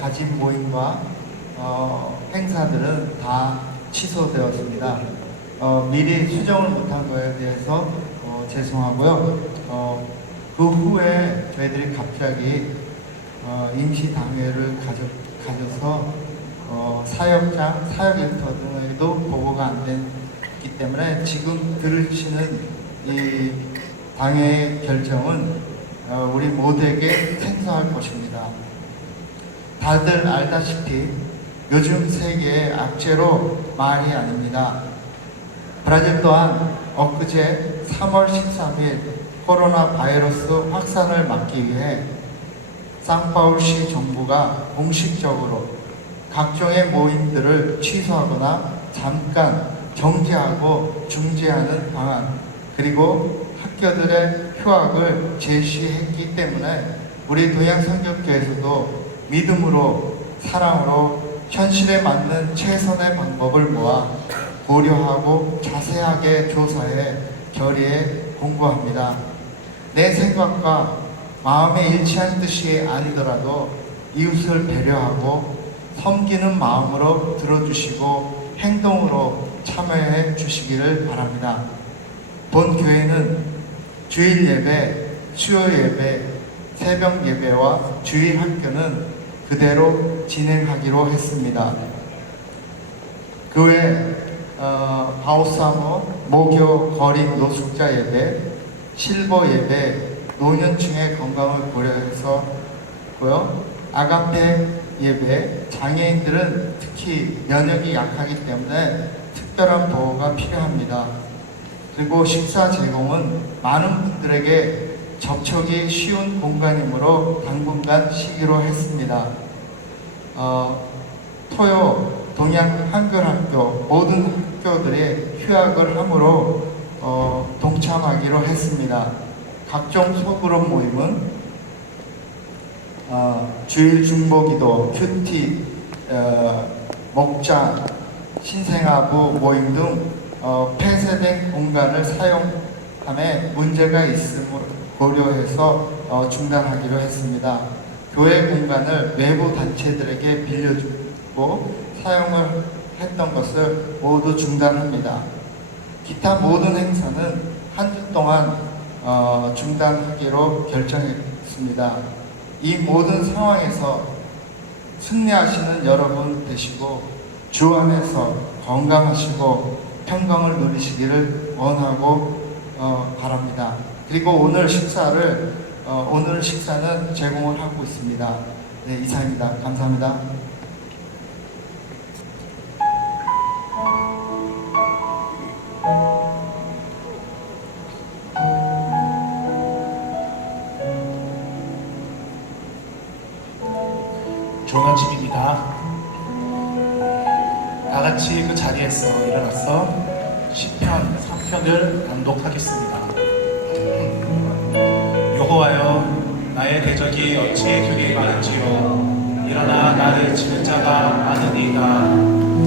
가진 모임과 행사들은 다 취소되었습니다. 미리 수정을 못한 거에 대해서 죄송하고요. 그 후에 저희들이 갑자기 임시당회를 가져서 사역장, 사역인터 등에도 보고가 안 됐기 때문에 지금 들으시는 이 당회의 결정은 우리 모두에게 생소할 것입니다. 다들 알다시피 요즘 세계의 악재로 말이 아닙니다. 브라질 또한 엊그제 3월 13일 코로나 바이러스 확산을 막기 위해 상파울시 정부가 공식적으로 각종의 모임들을 취소하거나 잠깐 정지하고 중지하는 방안, 그리고 학교들의 휴학을 제시했기 때문에 우리 동양성격교회에서도 믿음으로, 사랑으로 현실에 맞는 최선의 방법을 모아 고려하고 자세하게 조사해 결의에 공고합니다. 내 생각과 마음에 일치한 뜻이 아니더라도 이웃을 배려하고 섬기는 마음으로 들어주시고 행동으로 참여해 주시기를 바랍니다. 본 교회는 주일 예배, 수요 예배, 새벽 예배와 주일 학교는 그대로 진행하기로 했습니다. 그 외 바오사모, 모교, 거림, 노숙자 예배, 실버 예배, 노년층의 건강을 고려해서고요. 아가페 예배, 장애인들은 특히 면역이 약하기 때문에 특별한 보호가 필요합니다. 그리고 식사 제공은 많은 분들에게 접촉이 쉬운 공간이므로 당분간 쉬기로 했습니다. 토요 동양 한글학교 모든 학교들이 휴학을 하므로 동참하기로 했습니다. 각종 소그룹 모임은 주일 중보기도, 큐티, 목장, 신생아부 모임 등 폐쇄된 공간을 사용함에 문제가 있음을 고려해서 중단하기로 했습니다. 교회 공간을 외부 단체들에게 빌려주고 사용을 했던 것을 모두 중단합니다. 기타 모든 행사는 한 주 동안 중단하기로 결정했습니다. 이 모든 상황에서 승리하시는 여러분 되시고 주 안에서 건강하시고 평강을 누리시기를 원하고 바랍니다. 그리고 오늘 식사는 제공을 하고 있습니다. 네, 이상입니다. 감사합니다. 좋은 아침입니다. 다같이 그 자리에서 일어나서 시편 3편을 낭독하겠습니다. 여호와여, 나의 대적이 어찌 그리 많은지요. 일어나 나를 치는 자가 많으니이다.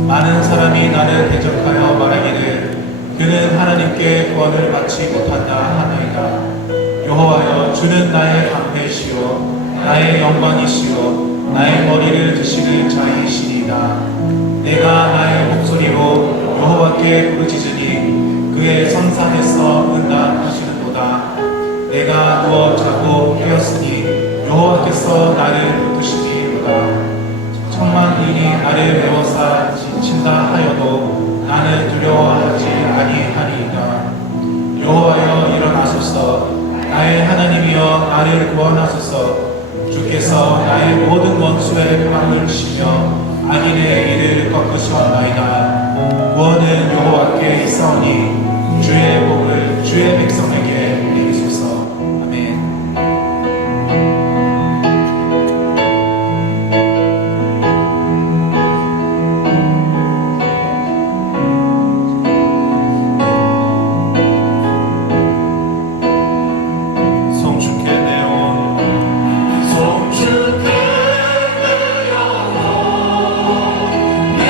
많은 사람이 나를 대적하여 말하기를 그는 하나님께 구원을 받지 못한다 하나이다. 여호와여, 주는 나의 방패시요 나의 영광이시요 나의 머리를 드시는 자이시니이다. 내가 나의 목소리로 여호와께 부르짖으니 그의 성산에서 응답하시는도다. 내가 누워 자고 깨었으니 여호와께서 나를 붙드시니이다. 천만인이 나를 메워싸 친다 하여도 나는 두려워하지 아니하리이다. 여호와여, 일어나소서. 나의 하나님이여, 나를 구원하소서. 주께서 나의 모든 원수의 뺨을 치며 악인의 일을 꺾으시옵나이다. 구원은 여호와께 있사오니 주의 복을 주의 백성에게 내리소서. 아멘. 내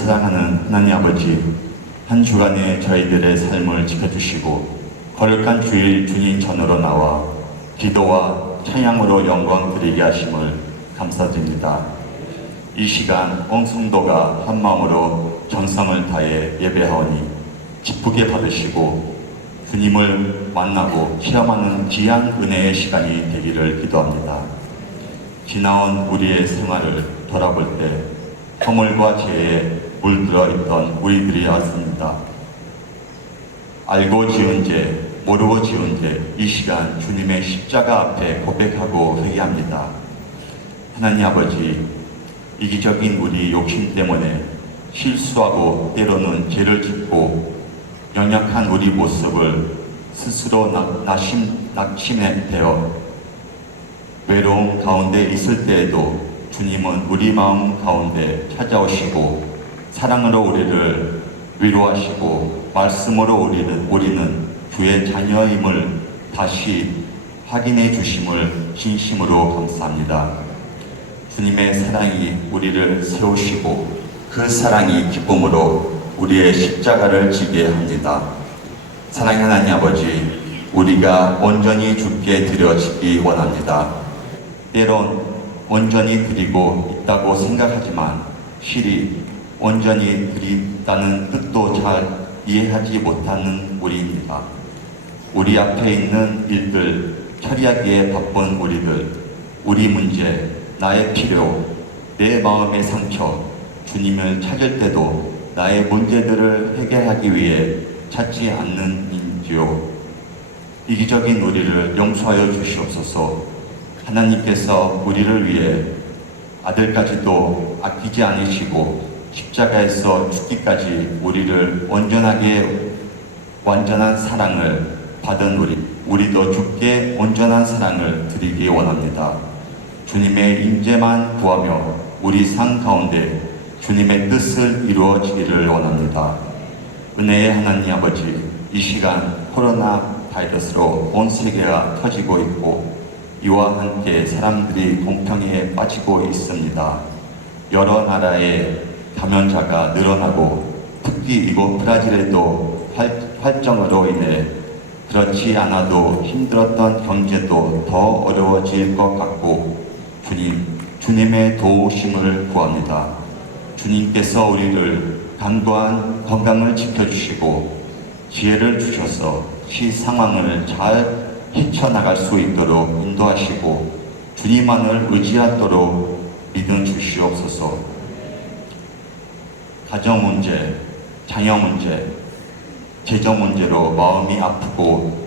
사랑하는 하나님 아버지, 한 주간의 저희들의 삶을 지켜주시고 거룩한 주일 주님 전으로 나와 기도와 찬양으로 영광 드리게 하심을 감사드립니다. 이 시간 온 성도가 한 마음으로 정성을 다해 예배하오니 기쁘게 받으시고 주님을 만나고 체험하는 귀한 은혜의 시간이 되기를 기도합니다. 지나온 우리의 생활을 돌아볼 때 허물과 죄에 물들어 있던 우리들이 왔습니다. 알고 지은 죄, 모르고 지은 죄, 이 시간 주님의 십자가 앞에 고백하고 회개합니다. 하나님 아버지, 이기적인 우리 욕심 때문에 실수하고 때로는 죄를 짓고 연약한 우리 모습을 스스로 낙심해 되어 외로움 가운데 있을 때에도 주님은 우리 마음 가운데 찾아오시고 사랑으로 우리를 위로하시고 말씀으로 우리는 주의 자녀임을 다시 확인해 주심을 진심으로 감사합니다. 주님의 사랑이 우리를 세우시고 그 사랑이 기쁨으로 우리의 십자가를 지게 합니다. 사랑하는 하나님 아버지, 우리가 온전히 주께 드려지기 원합니다. 때론 온전히 드리고 있다고 생각하지만 실이 온전히 드린다는 뜻도 잘 이해하지 못하는 우리입니다. 우리 앞에 있는 일들 처리하기에 바쁜 우리들, 우리 문제, 나의 필요, 내 마음의 상처, 주님을 찾을 때도 나의 문제들을 해결하기 위해 찾지 않는인지요. 이기적인 우리를 용서하여 주시옵소서. 하나님께서 우리를 위해 아들까지도 아끼지 않으시고 십자가에서 죽기까지 우리를 완전한 사랑을 받은 우리도 주께 온전한 사랑을 드리기 원합니다. 주님의 임재만 구하며 우리 삶 가운데 주님의 뜻을 이루어지기를 원합니다. 은혜의 하나님 아버지, 이 시간 코로나 바이러스로 온 세계가 터지고 있고 이와 함께 사람들이 공평에 빠지고 있습니다. 여러 나라의 감염자가 늘어나고 특히 이곳 브라질에도 활정으로 인해 그렇지 않아도 힘들었던 경제도 더 어려워질 것 같고 주님의 도우심을 구합니다. 주님께서 우리를 강도한 건강을 지켜주시고 지혜를 주셔서 시 상황을 잘 헤쳐나갈 수 있도록 인도하시고 주님만을 의지하도록 믿음 주시옵소서. 가정 문제, 자녀 문제, 재정 문제로 마음이 아프고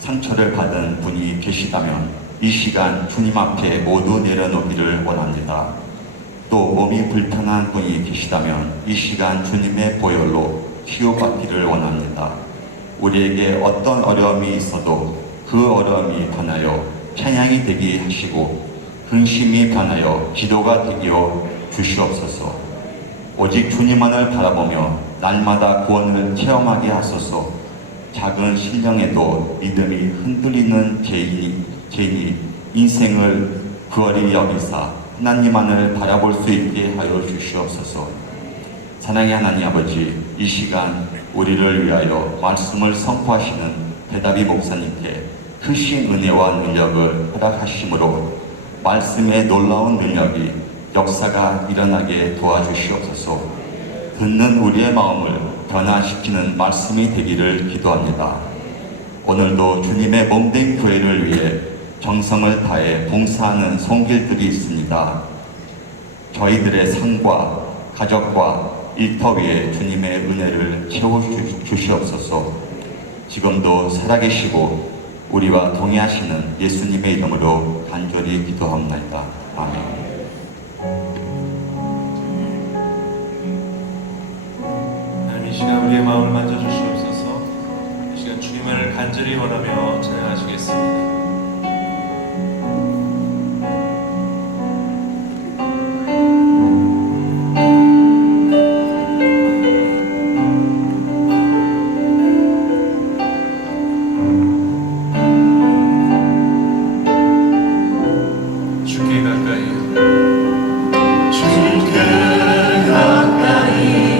상처를 받은 분이 계시다면 이 시간 주님 앞에 모두 내려놓기를 원합니다. 또 몸이 불편한 분이 계시다면 이 시간 주님의 보혈로 치유받기를 원합니다. 우리에게 어떤 어려움이 있어도 그 어려움이 변하여 찬양이 되게 하시고 근심이 변하여 기도가 되게 주시옵소서. 오직 주님만을 바라보며 날마다 구원을 체험하게 하소서. 작은 심령에도 믿음이 흔들리는 죄인이 인생을 구월이 여기사 하나님만을 바라볼 수 있게 하여 주시옵소서. 사랑의 하나님 아버지, 이 시간 우리를 위하여 말씀을 선포하시는 대답이 목사님께 크신 은혜와 능력을 허락하심으로 말씀의 놀라운 능력이 역사가 일어나게 도와주시옵소서. 듣는 우리의 마음을 변화시키는 말씀이 되기를 기도합니다. 오늘도 주님의 몸된 교회를 위해 정성을 다해 봉사하는 손길들이 있습니다. 저희들의 삶과 가족과 일터 위에 주님의 은혜를 채워주시옵소서. 지금도 살아계시고 우리와 동의하시는 예수님의 이름으로 간절히 기도합니다. 아멘. 하나님, 이 시간 우리의 마음을 만져주시옵소서. 이 시간 주님을 간절히 원하며 찬양하시겠습니다. 주께 가까이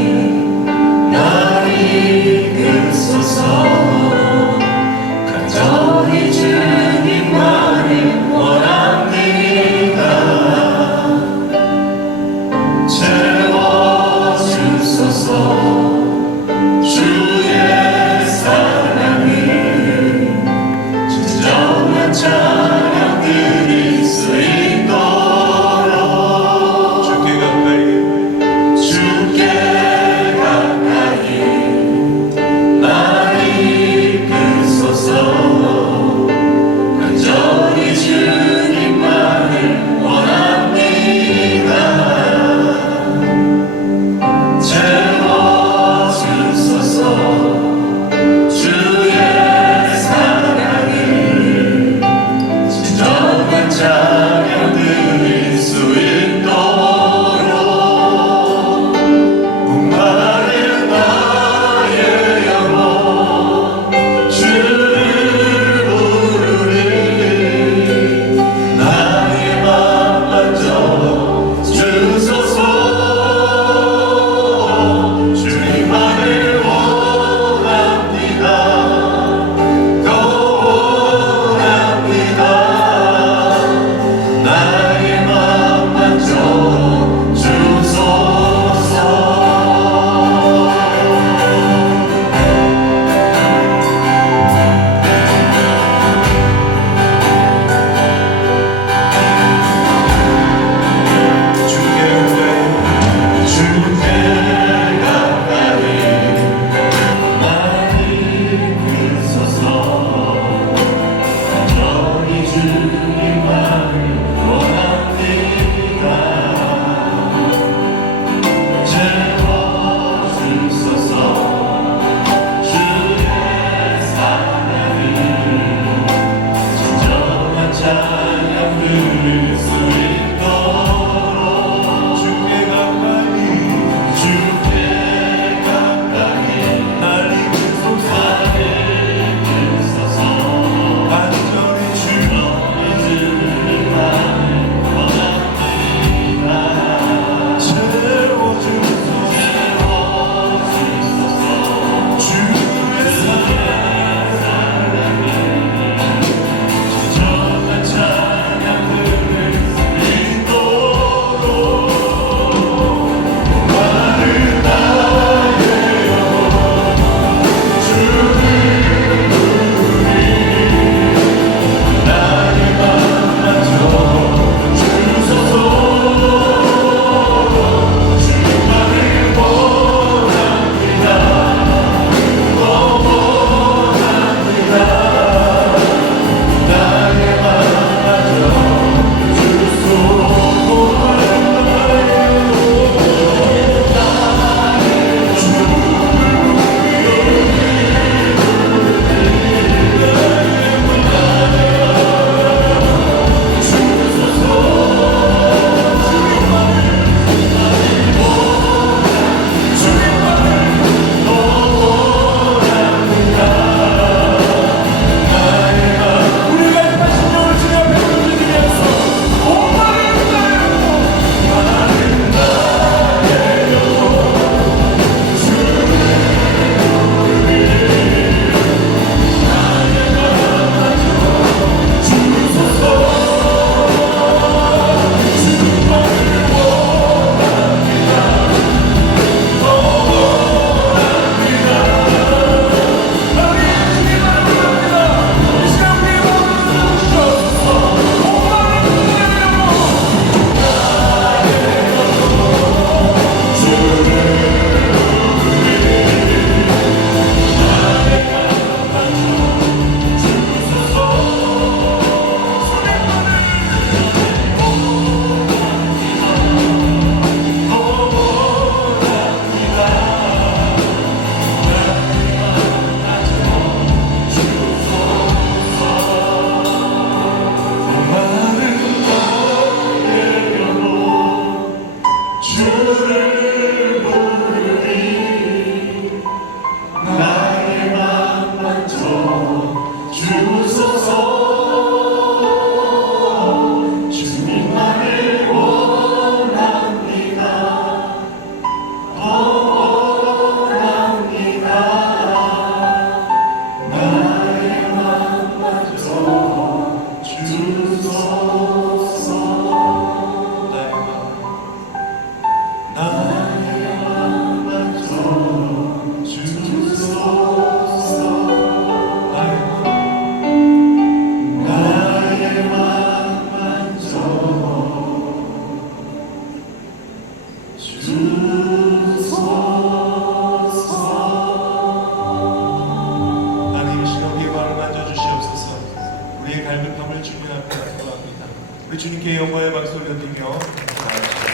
주님께 영광의 박수 올려드리며 나아가시죠.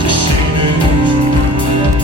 주시는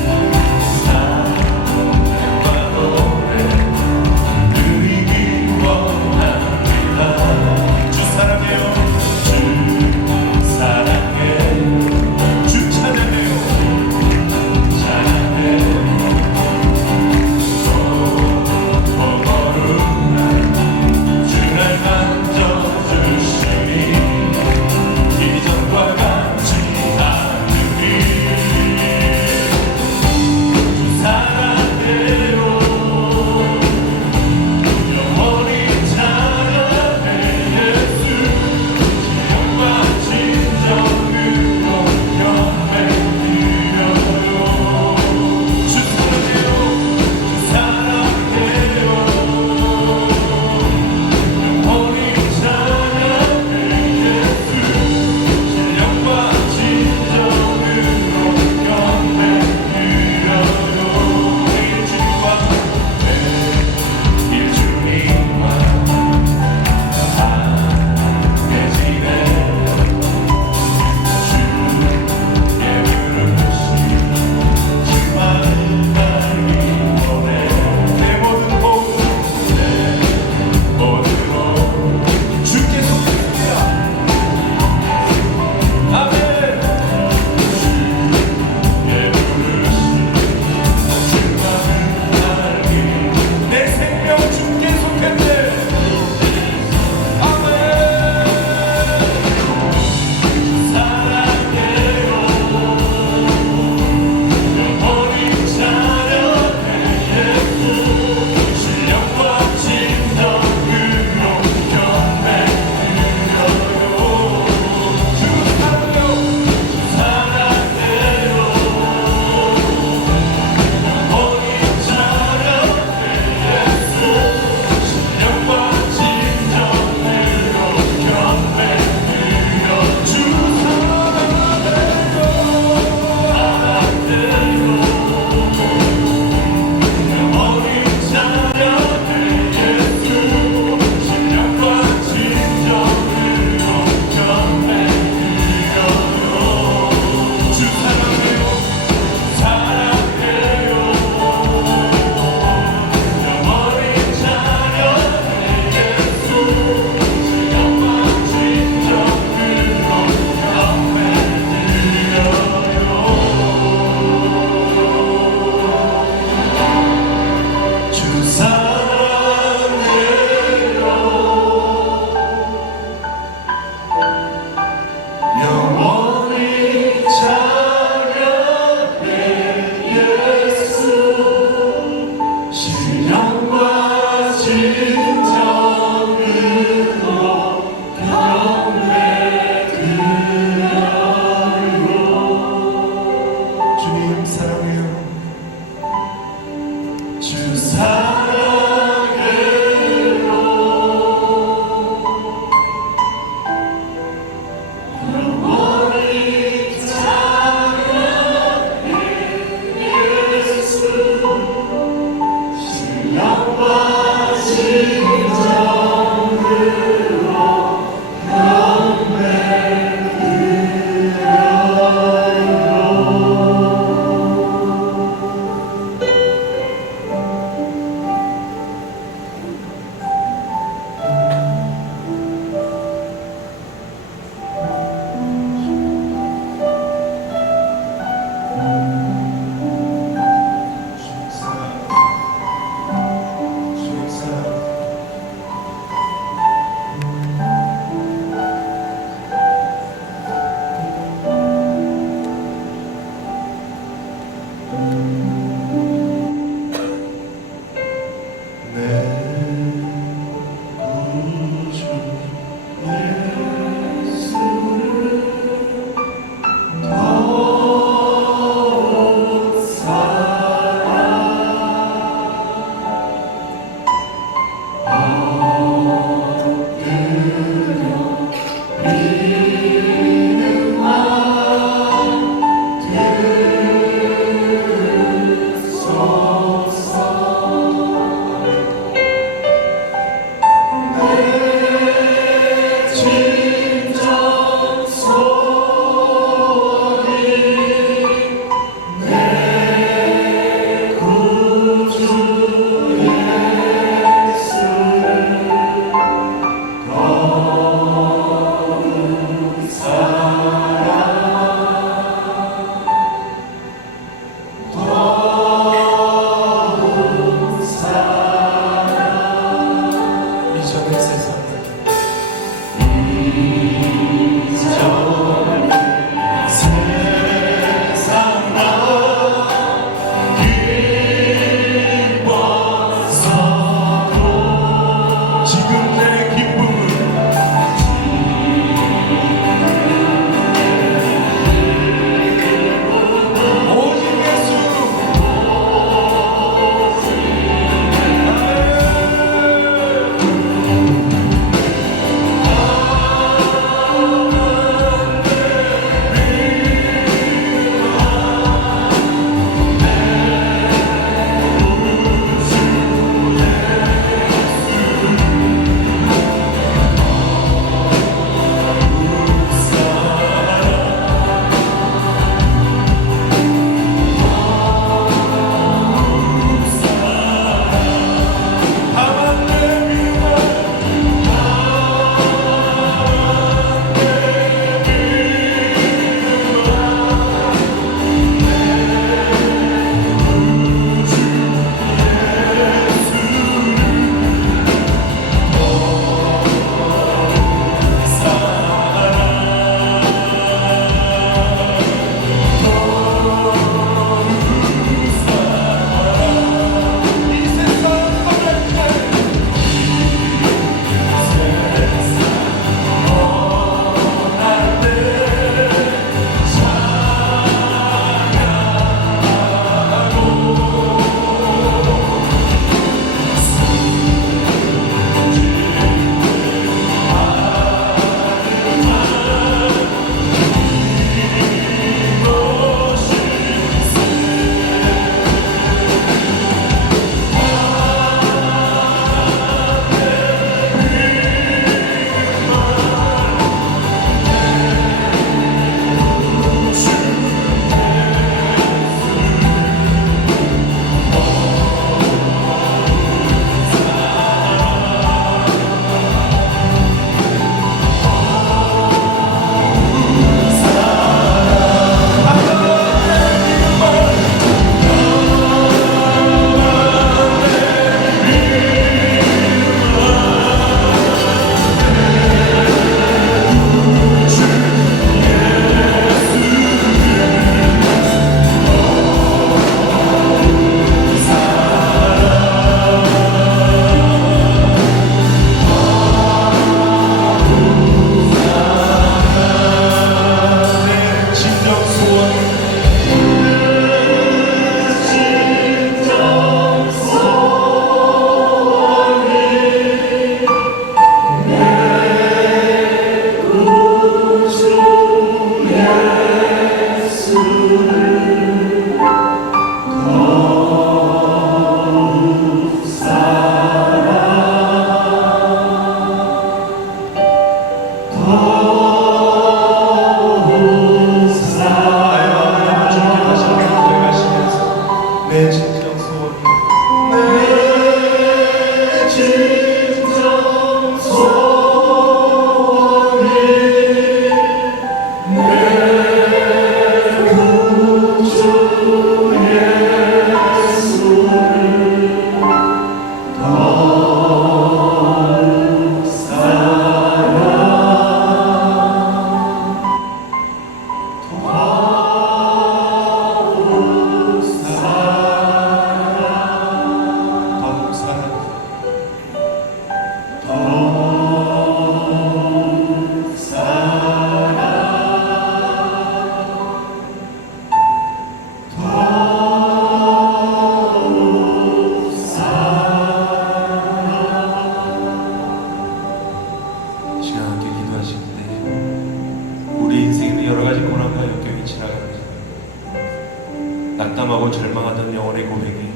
낙담하고 절망하던 영혼의 고백이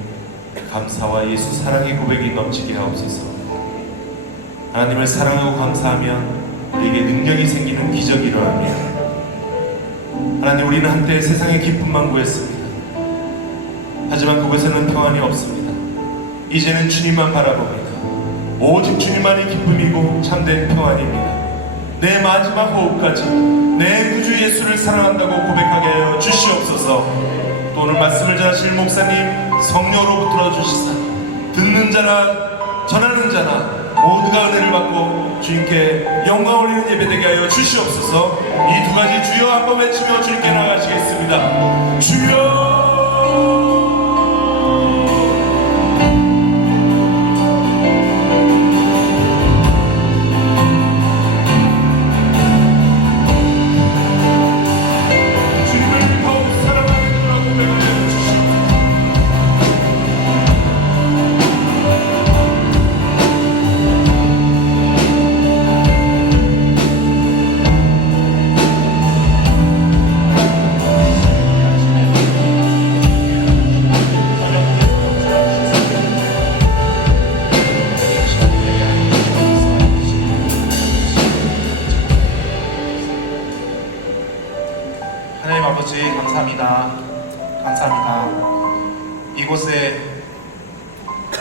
감사와 예수 사랑의 고백이 넘치게 하옵소서. 하나님을 사랑하고 감사하면 우리에게 능력이 생기는 기적이 일어납니다. 하나님, 우리는 한때 세상의 기쁨만 구했습니다. 하지만 그곳에는 평안이 없습니다. 이제는 주님만 바라봅니다. 오직 주님만이 기쁨이고 참된 평안입니다. 내 마지막 호흡까지 내 구주 예수를 사랑한다고 고백하게 하여 주시옵소서. 또 오늘 말씀을 전하실 목사님 성령으로 붙들어 주시사 듣는 자나 전하는 자나 모두가 은혜를 받고 주님께 영광 올리는 예배 되게 하여 주시옵소서. 이 두 가지 주여 한번 외치며 주님께 나가시겠습니다. 주여. 하나님 아버지 감사합니다. 이곳에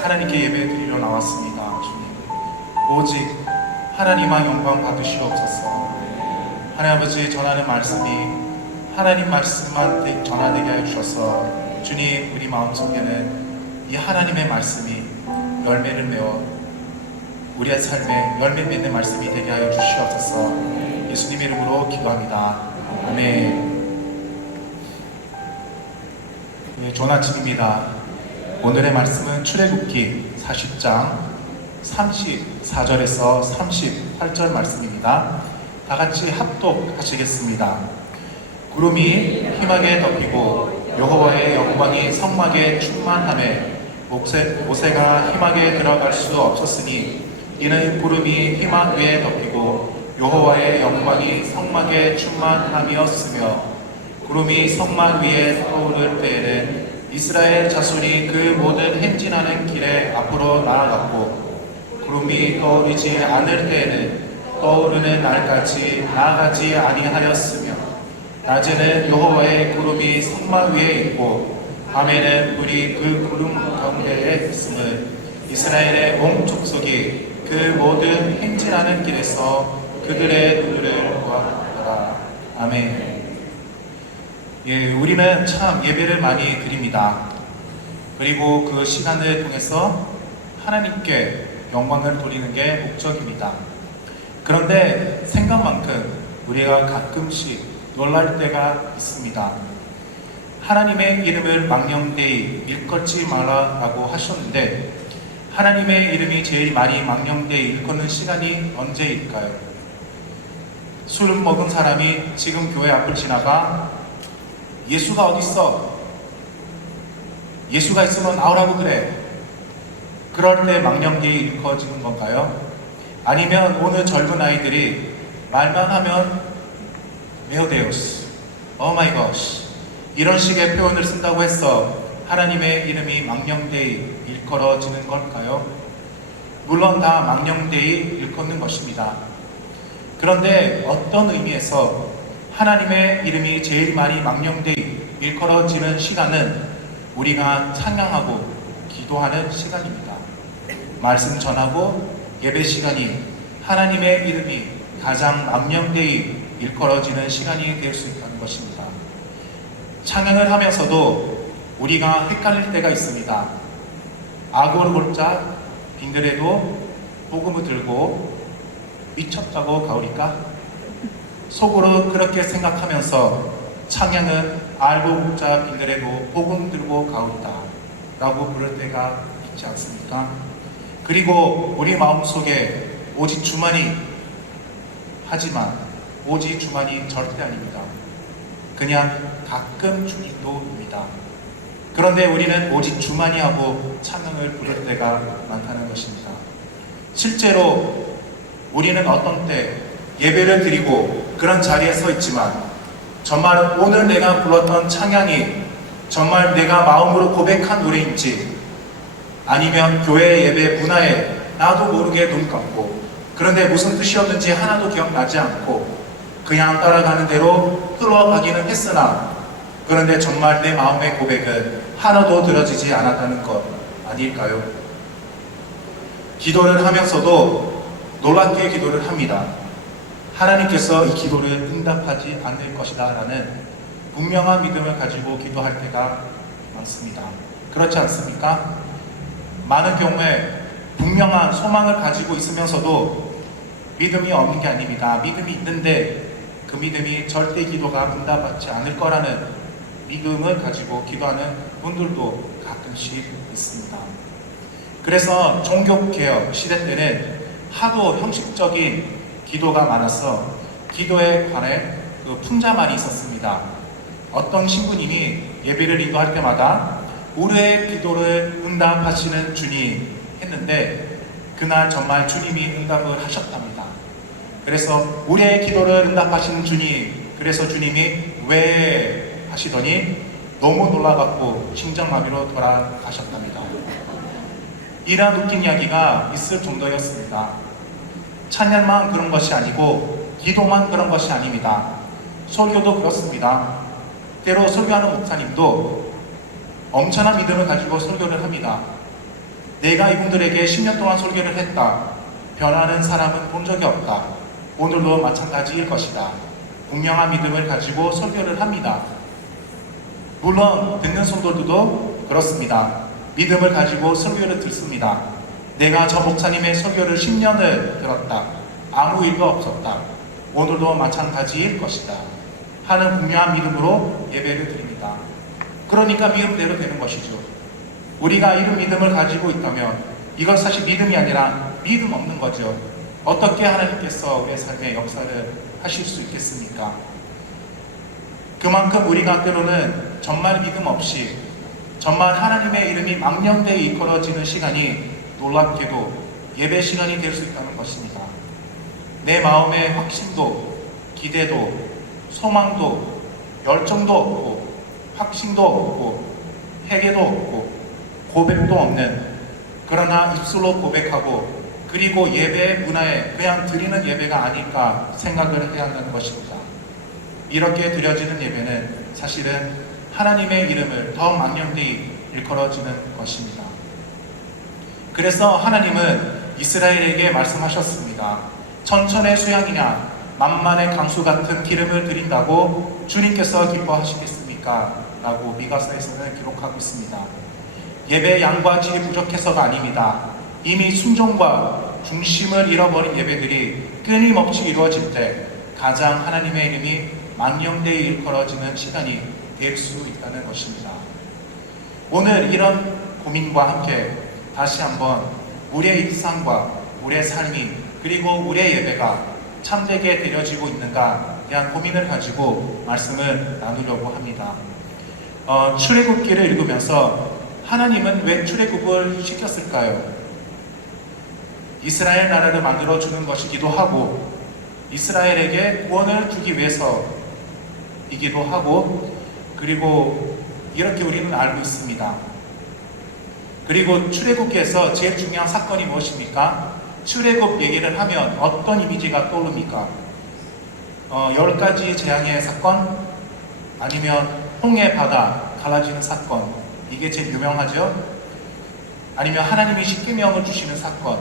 하나님께 예배 드리러 나왔습니다. 주님, 오직 하나님만 영광 받으시옵소서. 하나님 아버지, 전하는 말씀이 하나님 말씀만 전하되게 하여 주셔서 주님, 우리 마음속에는 이 하나님의 말씀이 열매를 내어 우리의 삶에 열매 맺는 말씀이 되게 하여 주시옵소서. 예수님 이름으로 기도합니다. 아멘. 좋은 아침입니다. 오늘의 말씀은 출애굽기 40장 34절에서 38절 말씀입니다. 다 같이 합독하시겠습니다. 구름이 희망에 덮이고 여호와의 영광이 성막에 충만하매 모세가 희망에 들어갈 수 없었으니 이는 구름이 희망 위에 덮이고 여호와의 영광이 성막에 충만함이었으며 구름이 성막 위에 떠오를 때에는 이스라엘 자손이 그 모든 행진하는 길에 앞으로 나아갔고 구름이 떠오르지 않을 때에는 떠오르는 날까지 나아가지 아니하였으며 낮에는 여호와의 구름이 성막 위에 있고 밤에는 불이 그 구름 가운데에 있음을 이스라엘의 온 족속이 그 모든 행진하는 길에서 그들의 눈을 보았더라. 아멘. 우리는 참 예배를 많이 드립니다. 그리고 그 시간을 통해서 하나님께 영광을 돌리는 게 목적입니다. 그런데 생각만큼 우리가 가끔씩 놀랄 때가 있습니다. 하나님의 이름을 망령되이 일컫지 말라라고 하셨는데 하나님의 이름이 제일 많이 망령되이 일컫는 시간이 언제일까요? 술을 먹은 사람이 지금 교회 앞을 지나가 예수가 어딨어? 예수가 있으면 나오라고 그래. 그럴 때 망령되이 일컬어지는 건가요? 아니면 오늘 젊은 아이들이 말만 하면 메오데우스, 오마이갓 이런 식의 표현을 쓴다고 해서 하나님의 이름이 망령되이 일컬어지는 걸까요? 물론 다 망령되이 일컫는 것입니다. 그런데 어떤 의미에서 하나님의 이름이 제일 많이 망령되이 일컬어지는 시간은 우리가 찬양하고 기도하는 시간입니다. 말씀 전하고 예배 시간이 하나님의 이름이 가장 망령되이 일컬어지는 시간이 될 수 있다는 것입니다. 찬양을 하면서도 우리가 헷갈릴 때가 있습니다. 악으로 골자 빙그레도 복음을 들고 미쳤다고 가오리까? 속으로 그렇게 생각하면서 찬양은 알고 묻자 빙그레도 복음 들고 가오리다 라고 부를 때가 있지 않습니까? 그리고 우리 마음속에 오직 주만이 하지만 오직 주만이 절대 아닙니다. 그냥 가끔 주님도입니다. 그런데 우리는 오직 주만이 하고 찬양을 부를 때가 많다는 것입니다. 실제로 우리는 어떤 때 예배를 드리고 그런 자리에 서 있지만 정말 오늘 내가 불렀던 찬양이 정말 내가 마음으로 고백한 노래인지, 아니면 교회 예배 문화에 나도 모르게 눈 감고, 그런데 무슨 뜻이었는지 하나도 기억나지 않고 그냥 따라가는 대로 흘러가기는 했으나, 그런데 정말 내 마음의 고백은 하나도 들어지지 않았다는 것 아닐까요? 기도를 하면서도 놀랍게 기도를 합니다. 하나님께서 이 기도를 응답하지 않을 것이다 라는 분명한 믿음을 가지고 기도할 때가 많습니다. 그렇지 않습니까? 많은 경우에 분명한 소망을 가지고 있으면서도 믿음이 없는 게 아닙니다. 믿음이 있는데 그 믿음이 절대 기도가 응답받지 않을 거라는 믿음을 가지고 기도하는 분들도 가끔씩 있습니다. 그래서 종교개혁 시대 때는 하도 형식적인 기도가 많아서 기도에 관해 그 풍자말이 있었습니다. 어떤 신부님이 예배를 인도할 때마다 우리의 기도를 응답하시는 주님 했는데, 그날 정말 주님이 응답을 하셨답니다. 그래서 우리의 기도를 응답하시는 주님, 그래서 주님이 왜 하시더니 너무 놀라갖고 심장마비로 돌아가셨답니다. 이러한 웃긴 이야기가 있을 정도였습니다. 찬양만 그런 것이 아니고 기도만 그런 것이 아닙니다. 설교도 그렇습니다. 때로 설교하는 목사님도 엄청난 믿음을 가지고 설교를 합니다. 내가 이분들에게 10년 동안 설교를 했다. 변하는 사람은 본 적이 없다. 오늘도 마찬가지일 것이다. 분명한 믿음을 가지고 설교를 합니다. 물론 듣는 성도들도 그렇습니다. 믿음을 가지고 설교를 듣습니다. 내가 저 목사님의 설교를 10년을 들었다. 아무 일도 없었다. 오늘도 마찬가지일 것이다. 하는 분명한 믿음으로 예배를 드립니다. 그러니까 믿음대로 되는 것이죠. 우리가 이런 믿음을 가지고 있다면 이건 사실 믿음이 아니라 믿음 없는 거죠. 어떻게 하나님께서 우리의 삶에 역사를 하실 수 있겠습니까? 그만큼 우리가 때로는 정말 믿음 없이 정말 하나님의 이름이 망령되이 이끌어지는 시간이 놀랍게도 예배 시간이 될 수 있다는 것입니다. 내 마음의 확신도 기대도 소망도 열정도 없고 확신도 없고 회개도 없고 고백도 없는, 그러나 입술로 고백하고 그리고 예배 문화에 그냥 드리는 예배가 아닐까 생각을 해야 한다는 것입니다. 이렇게 드려지는 예배는 사실은 하나님의 이름을 더 망령되이 일컬어지는 것입니다. 그래서 하나님은 이스라엘에게 말씀하셨습니다. 천천의 수양이냐 만만의 강수 같은 기름을 드린다고 주님께서 기뻐하시겠습니까? 라고 미가서에서는 기록하고 있습니다. 예배 양과 질이 부족해서가 아닙니다. 이미 순종과 중심을 잃어버린 예배들이 끊임없이 이루어질 때 가장 하나님의 이름이 망령되이 일컬어지는 시간이 될 수 있다는 것입니다. 오늘 이런 고민과 함께 다시 한번 우리의 일상과 우리의 삶이 그리고 우리의 예배가 참되게 드려지고 있는가에 대한 고민을 가지고 말씀을 나누려고 합니다. 출애굽기를 읽으면서 하나님은 왜 출애굽을 시켰을까요? 이스라엘 나라를 만들어 주는 것이기도 하고 이스라엘에게 구원을 주기 위해서이기도 하고, 그리고 이렇게 우리는 알고 있습니다. 그리고 출애굽기에서 제일 중요한 사건이 무엇입니까? 출애굽 얘기를 하면 어떤 이미지가 떠오릅니까? 10가지 재앙의 사건, 아니면 홍해 바다 갈라지는 사건, 이게 제일 유명하죠? 아니면 하나님이 십계명을 주시는 사건,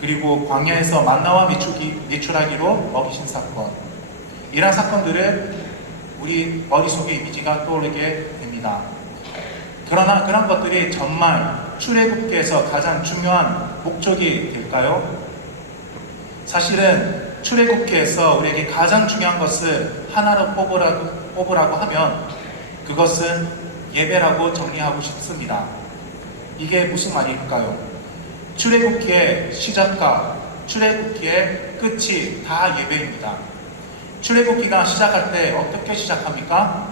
그리고 광야에서 만나와 메추라기로 먹이신 사건, 이러한 사건들을 우리 머릿속에 이미지가 떠오르게 됩니다. 그러나 그런 것들이 정말 출애굽기에서 가장 중요한 목적이 될까요? 사실은 출애굽기에서 우리에게 가장 중요한 것을 하나로 뽑으라고 하면 그것은 예배라고 정리하고 싶습니다. 이게 무슨 말일까요? 출애굽기의 시작과 출애굽기의 끝이 다 예배입니다. 출애굽기가 시작할 때 어떻게 시작합니까?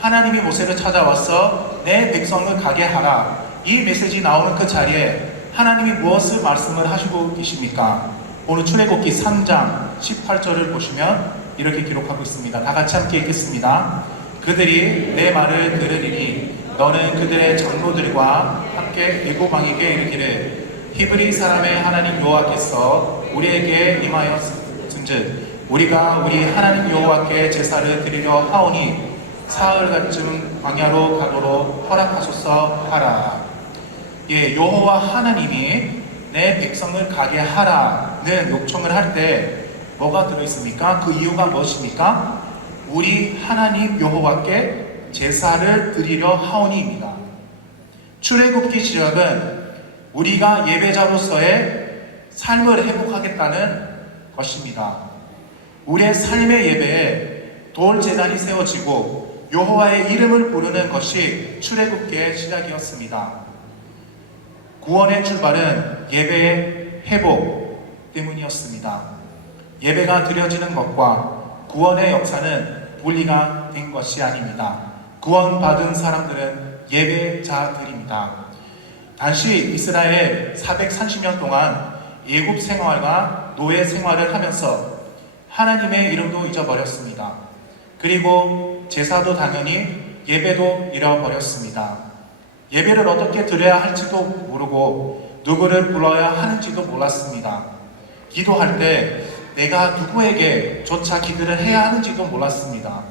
하나님이 모세를 찾아와서 내 백성을 가게 하라. 이 메시지 나오는 그 자리에 하나님이 무엇을 말씀을 하시고 계십니까? 오늘 출애굽기 3장 18절을 보시면 이렇게 기록하고 있습니다. 다 같이 함께 읽겠습니다. 그들이 내 말을 들으리니 너는 그들의 장로들과 함께 일곱 왕에게 이르기를 히브리 사람의 하나님 여호와께서 우리에게 임하였은즉 우리가 우리 하나님 여호와께 제사를 드리려 하오니 사흘간쯤 광야로 가도록 허락하소서 하라. 예, 여호와 하나님이 내 백성을 가게 하라는 요청을 할 때 뭐가 들어있습니까? 그 이유가 무엇입니까? 우리 하나님 여호와께 제사를 드리려 하오니입니다. 출애굽기 지역은 우리가 예배자로서의 삶을 회복하겠다는 것입니다. 우리의 삶의 예배에 돌 제단이 세워지고 여호와의 이름을 부르는 것이 출애굽기의 시작이었습니다. 구원의 출발은 예배의 회복 때문이었습니다. 예배가 드려지는 것과 구원의 역사는 분리가 된 것이 아닙니다. 구원받은 사람들은 예배자들입니다. 당시 이스라엘 430년 동안 애굽 생활과 노예 생활을 하면서 하나님의 이름도 잊어버렸습니다. 그리고 제사도 당연히 예배도 잃어버렸습니다. 예배를 어떻게 드려야 할지도 모르고 누구를 불러야 하는지도 몰랐습니다. 기도할 때 내가 누구에게 조차 기도를 해야 하는지도 몰랐습니다.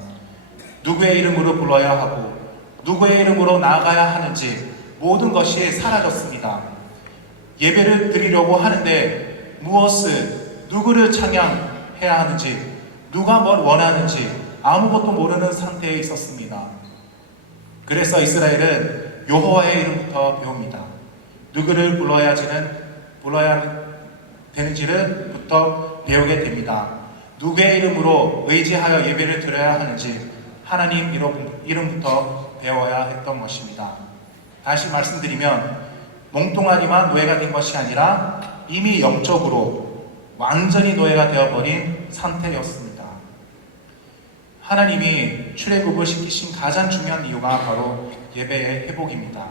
누구의 이름으로 불러야 하고 누구의 이름으로 나아가야 하는지 모든 것이 사라졌습니다. 예배를 드리려고 하는데 무엇을, 누구를 찬양해야 하는지, 누가 뭘 원하는지 아무것도 모르는 상태에 있었습니다. 그래서 이스라엘은 여호와의 이름부터 배웁니다. 누구를 불러야 되는지를 부터 배우게 됩니다. 누구의 이름으로 의지하여 예배를 드려야 하는지 하나님 이름부터 배워야 했던 것입니다. 다시 말씀드리면 몽뚱아리만 노예가 된 것이 아니라 이미 영적으로 완전히 노예가 되어버린 상태였습니다. 하나님이 출애굽을 시키신 가장 중요한 이유가 바로 예배의 회복입니다.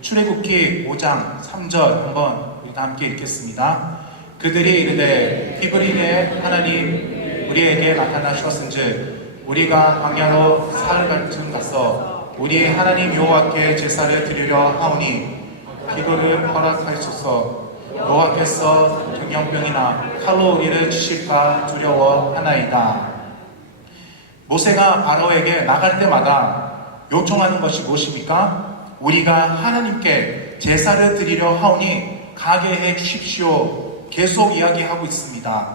출애굽기 5장 3절 한번 우리 함께 읽겠습니다. 그들이 이르되 히브리의 하나님 우리에게 나타나셨은즉 우리가 광야로 사흘간쯤 가서 우리 하나님 여호와께 제사를 드리려 하오니 기도를 허락하소서. 여호와께서 등용병이나 칼로 우리를 치실까 두려워하나이다. 모세가 바로에게 나갈 때마다 요청하는 것이 무엇입니까? 우리가 하나님께 제사를 드리려 하오니 가게 해 주십시오. 계속 이야기하고 있습니다.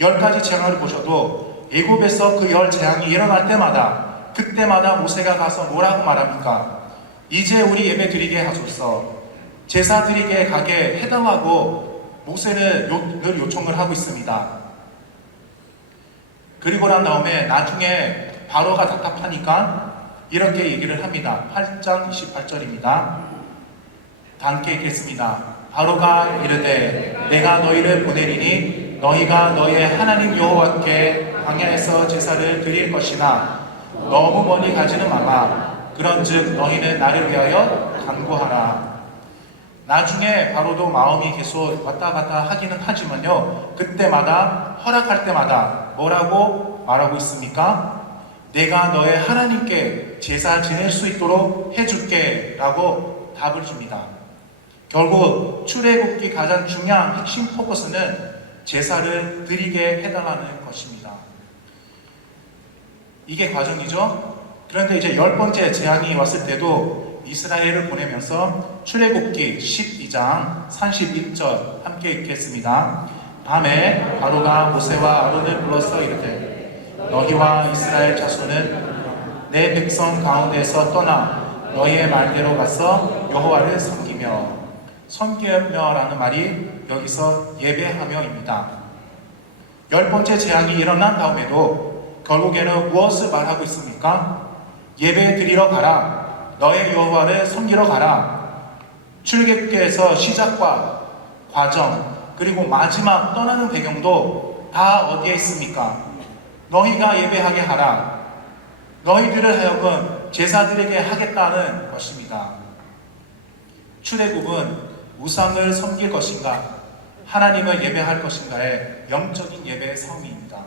10가지 재앙을 보셔도 애굽에서 그 10 재앙이 일어날 때마다 그때마다 모세가 가서 뭐라고 말합니까? 이제 우리 예배 드리게 하소서. 제사 드리게 가게 해달라고 모세를 요청을 하고 있습니다. 그리고 난 다음에 나중에 바로가 답답하니까 이렇게 얘기를 합니다. 8장 28절입니다. 다 함께 읽겠습니다. 바로가 이르되 내가 너희를 보내리니 너희가 너희의 하나님 여호와께 광야에서 제사를 드릴 것이나 너무 멀리 가지는 말라. 그런즉 너희는 나를 위하여 간구하라. 나중에 바로도 마음이 계속 왔다 갔다 하기는 하지만요, 그때마다 허락할 때마다 뭐라고 말하고 있습니까? 내가 너의 하나님께 제사 지낼 수 있도록 해줄게 라고 답을 줍니다. 결국 출애굽기 가장 중요한 핵심 포커스는 제사를 드리게 해달라는 것입니다. 이게 과정이죠. 그런데 이제 10번째 재앙이 왔을 때도 이스라엘을 보내면서 출애굽기 12장 31절 함께 읽겠습니다. 밤에 바로가 모세와 아론을 불러서 이르되 너희와 이스라엘 자손은 내 백성 가운데서 떠나 너희의 말대로 가서 여호와를 섬기며라는 말이 여기서 예배하며입니다. 10번째 재앙이 일어난 다음에도 결국에는 무엇을 말하고 있습니까? 예배 드리러 가라. 너의 여호와를 섬기러 가라. 출애굽기에서 시작과 과정 그리고 마지막 떠나는 배경도 다 어디에 있습니까? 너희가 예배하게 하라. 너희들을 하여금 제사드리게 하겠다는 것입니다. 출애굽은 우상을 섬길 것인가 하나님을 예배할 것인가의 영적인 예배의 싸움입니다.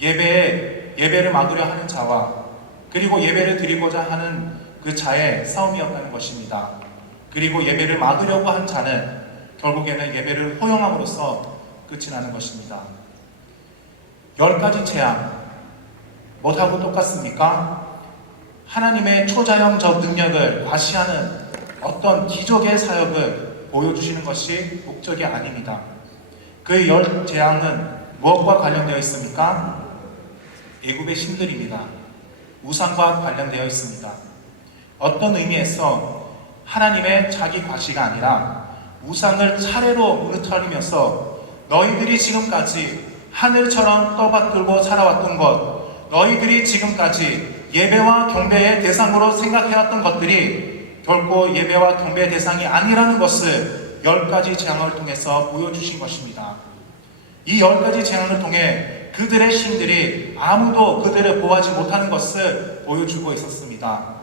예배를 막으려 하는 자와 그리고 예배를 드리고자 하는 그 자의 싸움이었다는 것입니다. 그리고 예배를 막으려고 한 자는 결국에는 예배를 허용함으로써 끝이 나는 것입니다. 10가지 재앙, 뭐하고 똑같습니까? 하나님의 초자연적 능력을 과시하는 어떤 기적의 사역을 보여주시는 것이 목적이 아닙니다. 그 10재앙은 무엇과 관련되어 있습니까? 애굽의 신들입니다. 우상과 관련되어 있습니다. 어떤 의미에서 하나님의 자기 과시가 아니라 우상을 차례로 무너뜨리면서 너희들이 지금까지 하늘처럼 떠받들고 살아왔던 것, 너희들이 지금까지 예배와 경배의 대상으로 생각해왔던 것들이 결코 예배와 경배의 대상이 아니라는 것을 10가지 재앙을 통해서 보여주신 것입니다. 이 10가지 재앙을 통해 그들의 신들이 아무도 그들을 보호하지 못하는 것을 보여주고 있었습니다.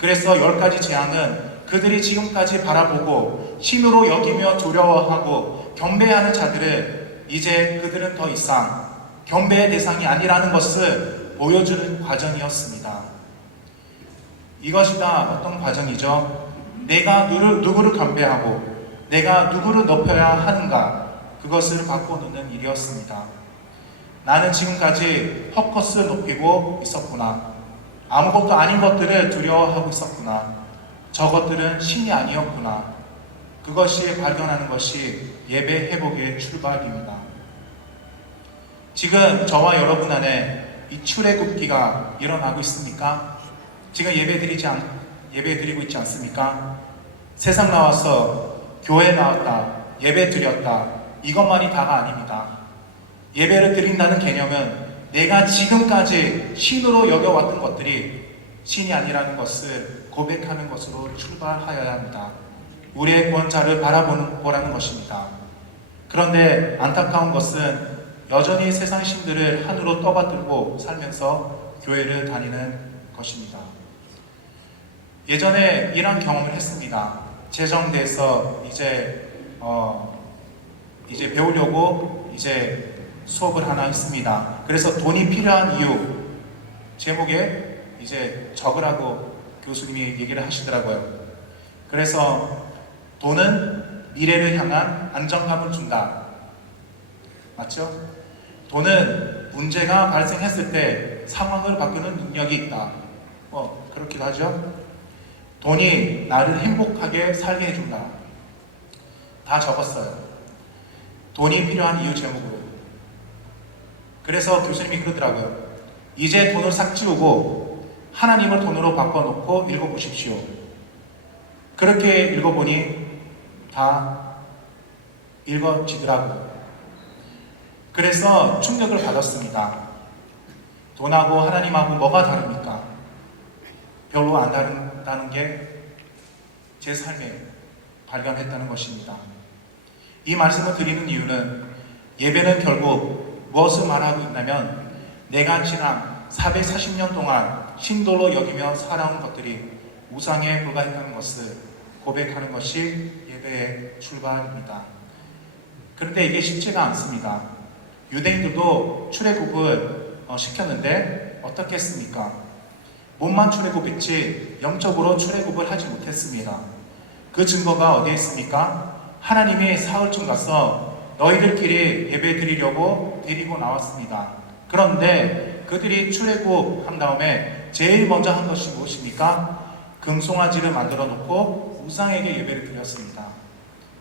그래서 10가지 재앙은 그들이 지금까지 바라보고 신으로 여기며 두려워하고 경배하는 자들을 이제 그들은 더 이상 경배의 대상이 아니라는 것을 보여주는 과정이었습니다. 이것이 다 어떤 과정이죠? 내가 누구를 경배하고 내가 누구를 높여야 하는가, 그것을 바꿔놓는 일이었습니다. 나는 지금까지 헛것을 높이고 있었구나. 아무것도 아닌 것들을 두려워하고 있었구나. 저것들은 신이 아니었구나. 그것이 발견하는 것이 예배 회복의 출발입니다. 지금 저와 여러분 안에 이 출애굽기가 일어나고 있습니까? 지금 예배드리고 있지 않습니까? 세상 나와서 교회 나왔다, 예배 드렸다, 이것만이 다가 아닙니다. 예배를 드린다는 개념은 내가 지금까지 신으로 여겨왔던 것들이 신이 아니라는 것을 고백하는 것으로 출발하여야 합니다. 우리의 구원자를 바라보라는 것입니다. 그런데 안타까운 것은 여전히 세상 신들을 하늘로 떠받들고 살면서 교회를 다니는 것입니다. 예전에 이런 경험을 했습니다. 재정대에서 이제 배우려고 이제 수업을 하나 했습니다. 그래서 돈이 필요한 이유 제목에 이제 적으라고 교수님이 얘기를 하시더라고요. 그래서 돈은 미래를 향한 안정감을 준다. 맞죠? 돈은 문제가 발생했을 때 상황을 바꾸는 능력이 있다. 그렇기도 하죠. 돈이 나를 행복하게 살게 해준다. 다 적었어요. 돈이 필요한 이유 제목으로. 그래서 교수님이 그러더라고요. 이제 돈을 싹 지우고 하나님을 돈으로 바꿔놓고 읽어보십시오. 그렇게 읽어보니 다 읽어지더라고요. 그래서 충격을 받았습니다. 돈하고 하나님하고 뭐가 다릅니까? 별로 안 다른다는 게 제 삶에 발견했다는 것입니다. 이 말씀을 드리는 이유는 예배는 결국 무엇을 말하고 있냐면 내가 지난 440년 동안 신도로 여기며 살아온 것들이 우상에 불과했다는 것을 고백하는 것이 예배의 출발입니다. 그런데 이게 쉽지가 않습니다. 유대인들도 출애굽을 시켰는데 어떻게 했습니까? 몸만 출애굽했지 영적으로 출애굽을 하지 못했습니다. 그 증거가 어디에 있습니까? 하나님이 사흘쯤 가서 너희들끼리 예배 드리려고 데리고 나왔습니다. 그런데 그들이 출애굽한 다음에 제일 먼저 한 것이 무엇입니까? 금송아지를 만들어 놓고 우상에게 예배를 드렸습니다.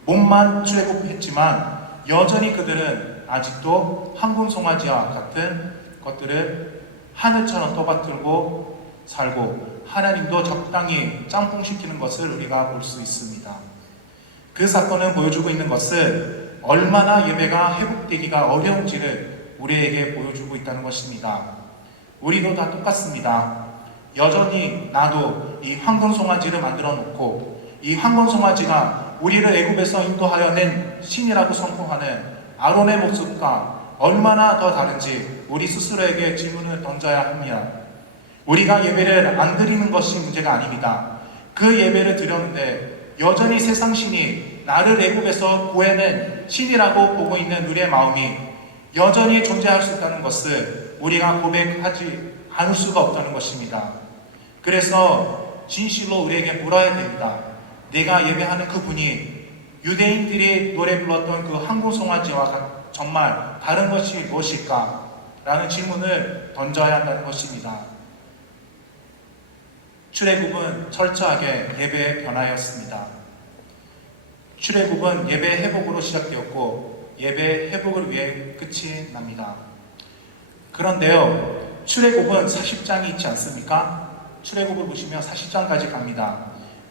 몸만 출애굽했지만 여전히 그들은 아직도 황금송아지와 같은 것들을 하늘처럼 떠받들고 살고 하나님도 적당히 짬뽕시키는 것을 우리가 볼 수 있습니다. 그 사건은 보여주고 있는 것은 얼마나 예배가 회복되기가 어려운지를 우리에게 보여주고 있다는 것입니다. 우리도 다 똑같습니다. 여전히 나도 이 황금송아지를 만들어 놓고 이 황금송아지가 우리를 애굽에서 인도하여 낸 신이라고 선포하는 아론의 모습과 얼마나 더 다른지 우리 스스로에게 질문을 던져야 합니다. 우리가 예배를 안 드리는 것이 문제가 아닙니다. 그 예배를 드렸는데 여전히 세상 신이 나를 애굽에서 구해낸 신이라고 보고 있는 우리의 마음이 여전히 존재할 수 있다는 것을 우리가 고백하지 않을 수가 없다는 것입니다. 그래서 진실로 우리에게 물어야 됩니다. 내가 예배하는 그분이 유대인들이 노래 불렀던 그 항구송아지와 정말 다른 것이 무엇일까? 라는 질문을 던져야 한다는 것입니다. 출애굽은 철저하게 예배의 변화였습니다. 출애굽은 예배 회복으로 시작되었고 예배 회복을 위해 끝이 납니다. 그런데요, 출애굽은 40장이 있지 않습니까? 출애굽을 보시면 40장까지 갑니다.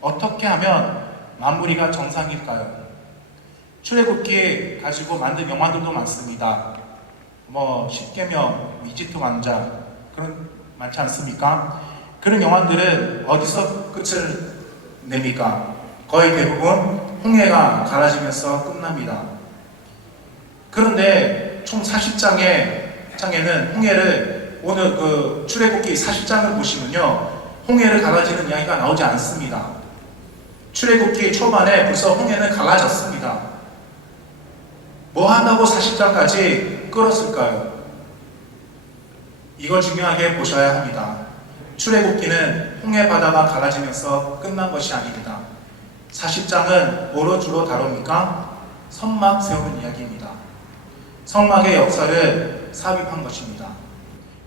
어떻게 하면 마무리가 정상일까요? 출애굽기 가지고 만든 영화들도 많습니다. 뭐 십계명, 이집트 왕자 그런 많지 않습니까? 그런 영화들은 어디서 끝을 냅니까? 거의 대부분 홍해가 갈라지면서 끝납니다. 그런데 총 40장에는 홍해를 오늘 그 출애굽기 40장을 보시면요, 홍해를 갈라지는 이야기가 나오지 않습니다. 출애굽기 초반에 벌써 홍해는 갈라졌습니다. 뭐 하다고 40장까지 끌었을까요? 이거 중요하게 보셔야 합니다. 출애굽기는 홍해 바다가 갈라지면서 끝난 것이 아닙니다. 40장은 뭐로 주로 다룹니까? 성막 세우는 이야기입니다. 성막의 역사를 삽입한 것입니다.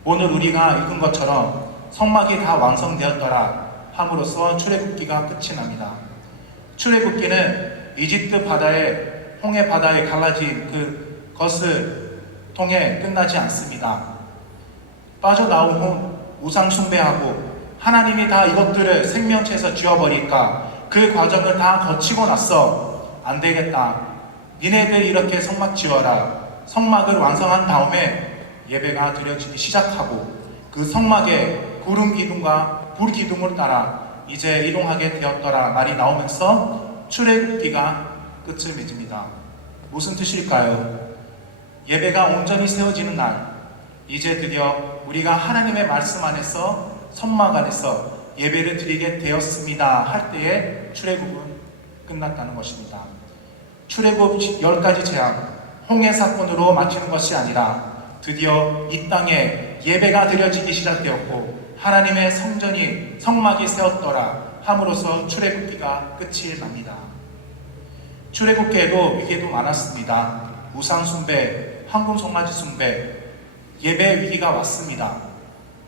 오늘 우리가 읽은 것처럼 성막이 다 완성되었더라 함으로써 출애굽기가 끝이 납니다. 출애굽기는 이집트 바다에 홍해 바다에 갈라진 그것을 통해 끝나지 않습니다. 빠져나온 후 우상 숭배하고 하나님이 다 이것들을 생명체에서 지워버릴까, 그 과정을 다 거치고 나서 안 되겠다, 니네들 이렇게 성막 지어라, 성막을 완성한 다음에 예배가 드려지기 시작하고 그 성막에 구름 기둥과 불 기둥을 따라 이제 이동하게 되었더라 말이 나오면서 출애굽기가 끝을 맺습니다. 무슨 뜻일까요? 예배가 온전히 세워지는 날, 이제 드디어 우리가 하나님의 말씀 안에서 성막 안에서 예배를 드리게 되었습니다 할 때에 출애굽은 끝났다는 것입니다. 출애굽 10가지 재앙, 홍해 사건으로 마치는 것이 아니라 드디어 이 땅에 예배가 드려지기 시작되었고 하나님의 성전이 성막이 세웠더라 함으로써 출애굽기가 끝이 납니다. 출애굽기에도 위기도 많았습니다. 우상 숭배, 황금 송아지 숭배, 예배 위기가 왔습니다.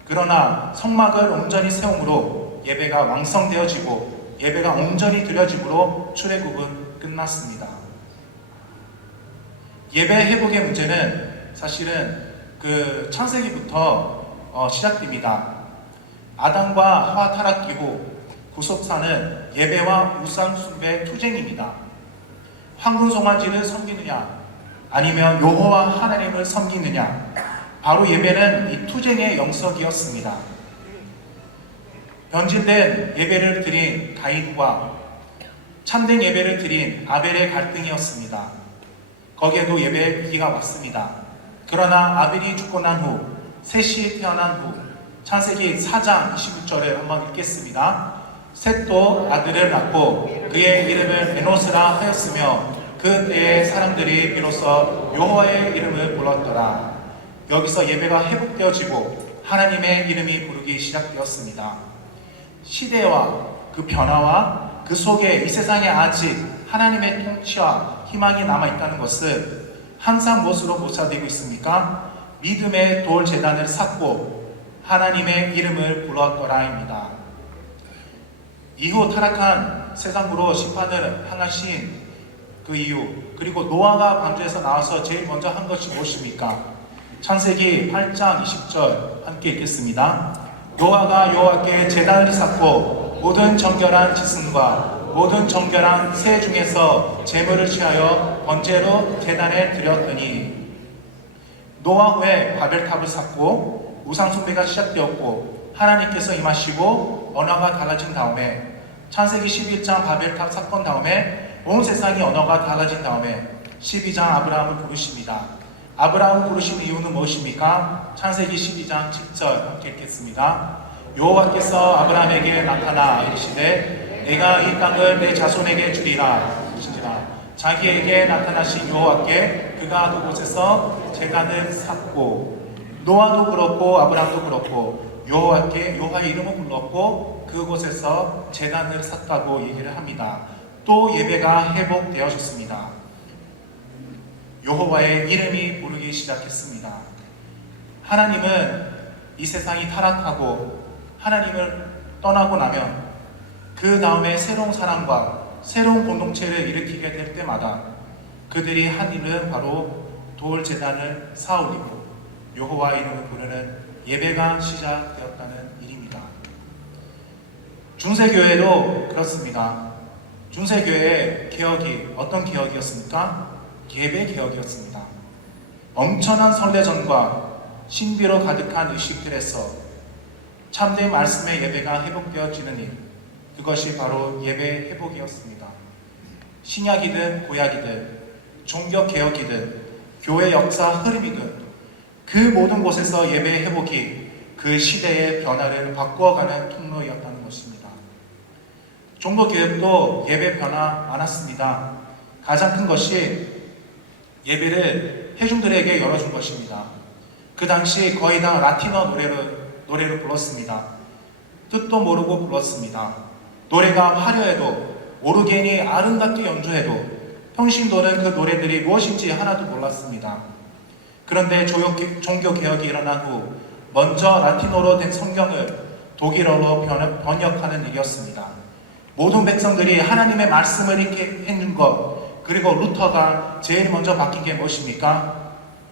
그러나 성막을 온전히 세움으로 예배가 완성되어지고 예배가 온전히 드려짐으로 출애굽은 끝났습니다. 예배 회복의 문제는 사실은 그 창세기부터 시작됩니다. 아담과 하와 타락 이후 구속사는 예배와 우상 숭배 투쟁입니다. 황금 송아지를 섬기느냐 아니면 여호와 하나님을 섬기느냐, 바로 예배는 이 투쟁의 영석이었습니다. 변질된 예배를 드린 가인과 참된 예배를 드린 아벨의 갈등이었습니다. 거기에도 예배의 위기가 왔습니다. 그러나 아벨이 죽고 난 후, 셋이 태어난 후, 창세기 4장 26절을 한번 읽겠습니다. 셋도 아들을 낳고 그의 이름을 에노스라 하였으며 그 때에 사람들이 비로소 여호와의 이름을 불렀더라. 여기서 예배가 회복되어지고 하나님의 이름이 부르기 시작되었습니다. 시대와 그 변화와 그 속에 이 세상에 아직 하나님의 통치와 희망이 남아있다는 것은 항상 무엇으로 묘사되고 있습니까? 믿음의 돌 제단을 쌓고 하나님의 이름을 불렀더라입니다. 이후 타락한 세상으로 심판을 향하신 그 이유, 그리고 노아가 방주에서 나와서 제일 먼저 한 것이 무엇입니까? 창세기 8장 20절 함께 읽겠습니다. 노아가 여호와께 제단을 쌓고 모든 정결한 짐승과 모든 정결한 새 중에서 제물을 취하여 번제로 제단에 드렸더니, 노아 후에 바벨탑을 쌓고 우상 숭배가 시작되었고 하나님께서 임하시고 언어가 달라진 다음에, 창세기 11장 바벨탑 사건 다음에 온 세상이 언어가 달라진 다음에 12장 아브라함을 부르십니다. 아브라함을 부르신 이유는 무엇입니까? 창세기 12장 10절 함께 읽겠습니다. 여호와께서 아브라함에게 나타나 이르시되 내가 이 땅을 내 자손에게 주리라 하시니라. 자기에게 나타나신 여호와께 그가 그곳에서 제단을 쌓고, 노아도 그렇고 아브라함도 그렇고 여호와의 이름을 불렀고 그곳에서 제단을 샀다고 얘기를 합니다. 또 예배가 회복되어졌습니다. 여호와의 이름이 부르기 시작했습니다. 하나님은 이 세상이 타락하고 하나님을 떠나고 나면 그 다음에 새로운 사람과 새로운 공동체를 일으키게 될 때마다 그들이 한 일은 바로 돌 제단을 쌓아올리고 여호와 이름을 부르는 예배가 시작되었다는 일입니다. 중세교회도 그렇습니다. 중세교회의 개혁이 어떤 개혁이었습니까? 예배 개혁이었습니다. 엄청난 성례전과 신비로 가득한 의식들에서 참된 말씀의 예배가 회복되어지는 일, 그것이 바로 예배 회복이었습니다. 신약이든 구약이든 종교개혁이든 교회 역사 흐름이든 그 모든 곳에서 예배 회복이 그 시대의 변화를 바꾸어가는 통로였다는 것입니다. 종교개혁도 예배 변화 많았습니다. 가장 큰 것이 예배를 회중들에게 열어준 것입니다. 그 당시 거의 다 라틴어 노래를 불렀습니다. 뜻도 모르고 불렀습니다. 노래가 화려해도 오르겐이 아름답게 연주해도 평신도는 그 노래들이 무엇인지 하나도 몰랐습니다. 그런데 종교개혁이 일어난 후 먼저 라틴어로 된 성경을 독일어로 번역하는 일이었습니다. 모든 백성들이 하나님의 말씀을 읽게 해준 것, 그리고 루터가 제일 먼저 바뀐 게 무엇입니까?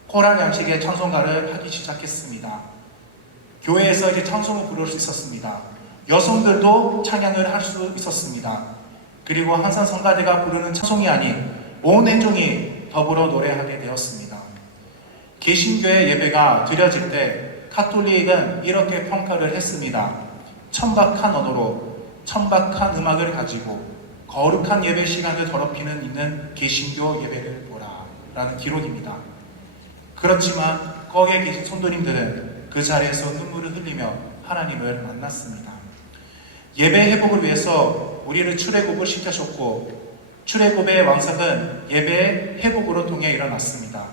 코랄 양식의 찬송가를 하기 시작했습니다. 교회에서 이렇게 찬송을 부를 수 있었습니다. 여성들도 찬양을 할 수 있었습니다. 그리고 항상 성가대가 부르는 찬송이 아닌 온 회중이 더불어 노래하게 되었습니다. 개신교의 예배가 드려질 때 카톨릭은 이렇게 평가를 했습니다. 천박한 언어로 천박한 음악을 가지고 거룩한 예배 시간을 더럽히는 있는 개신교 예배를 보라 라는 기록입니다. 그렇지만 거기에 계신 성도님들은 그 자리에서 눈물을 흘리며 하나님을 만났습니다. 예배 회복을 위해서 우리를 출애굽을 시키셨고 출애굽의 왕성은 예배의 회복으로 통해 일어났습니다.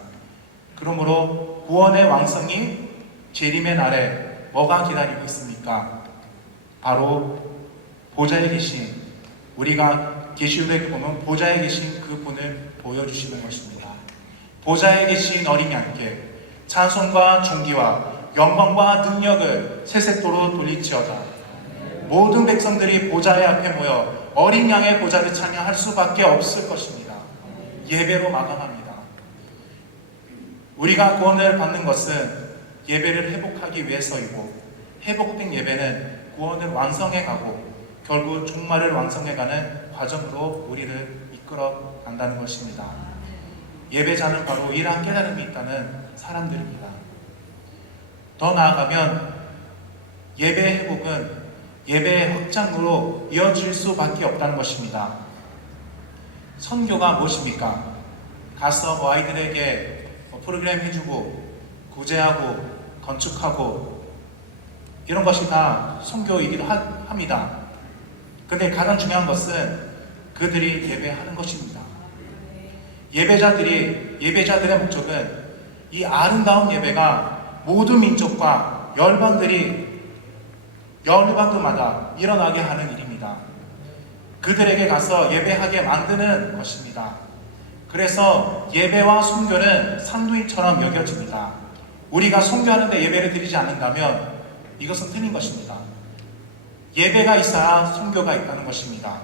그러므로 구원의 왕성이 재림의 날에 뭐가 기다리고 있습니까? 바로 보좌에 계신, 우리가 계시록에 보면 보좌에 계신 그분을 보여주시는 것입니다. 보좌에 계신 어린 양께 찬송과 존귀와 영광과 능력을 세세토록 돌릴지어다. 모든 백성들이 보좌의 앞에 모여 어린 양의 보좌를 찬양할 수밖에 없을 것입니다. 예배로 마감합니다. 우리가 구원을 받는 것은 예배를 회복하기 위해서이고, 회복된 예배는 구원을 완성해가고 결국 종말을 완성해가는 과정으로 우리를 이끌어 간다는 것입니다. 예배자는 바로 이러한 깨달음이 있다는 사람들입니다. 더 나아가면 예배 회복은 예배의 확장으로 이어질 수밖에 없다는 것입니다. 선교가 무엇입니까? 가서 아이들에게 프로그램 해주고 구제하고 건축하고 이런 것이 다 선교이기도 합니다. 근데 가장 중요한 것은 그들이 예배하는 것입니다. 예배자들의 목적은 이 아름다운 예배가 모든 민족과 열방들마다 일어나게 하는 일입니다. 그들에게 가서 예배하게 만드는 것입니다. 그래서 예배와 선교는 산두인처럼 여겨집니다. 우리가 선교하는데 예배를 드리지 않는다면 이것은 틀린 것입니다. 예배가 있어야 선교가 있다는 것입니다.